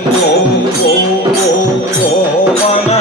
Oh, oh, oh, oh, oh,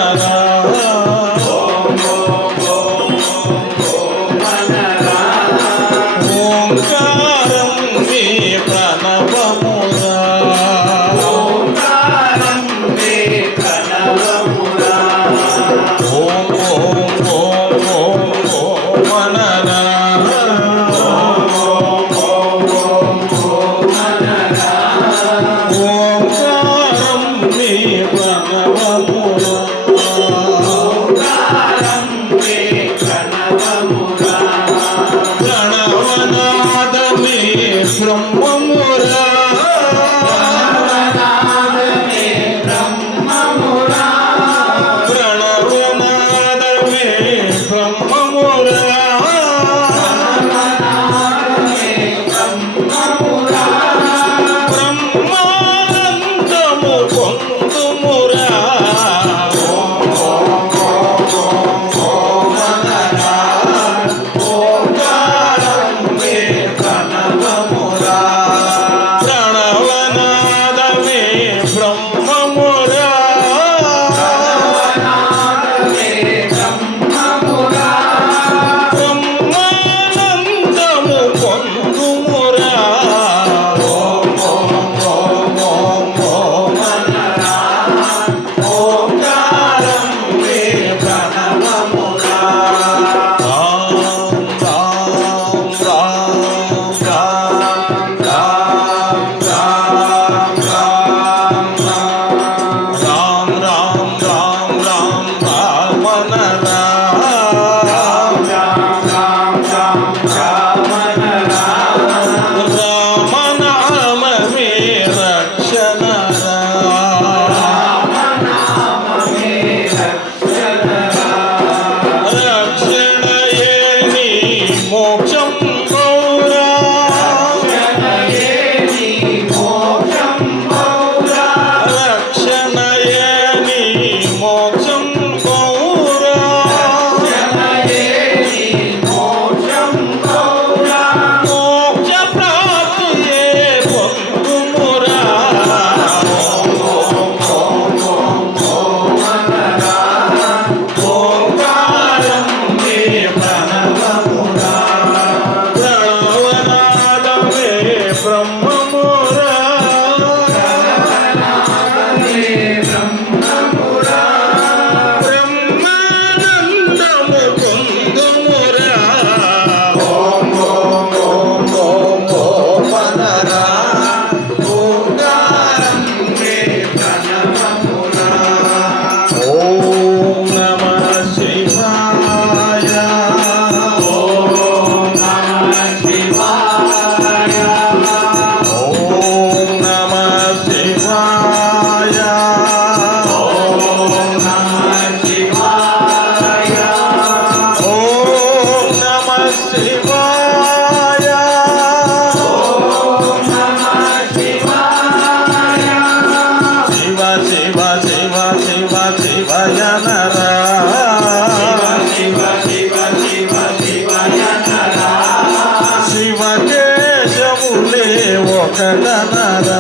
దేవులే ఒకటనరా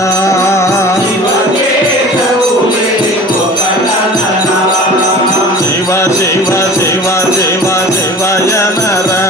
Shiva Shiva Shiva Shiva శివయనరా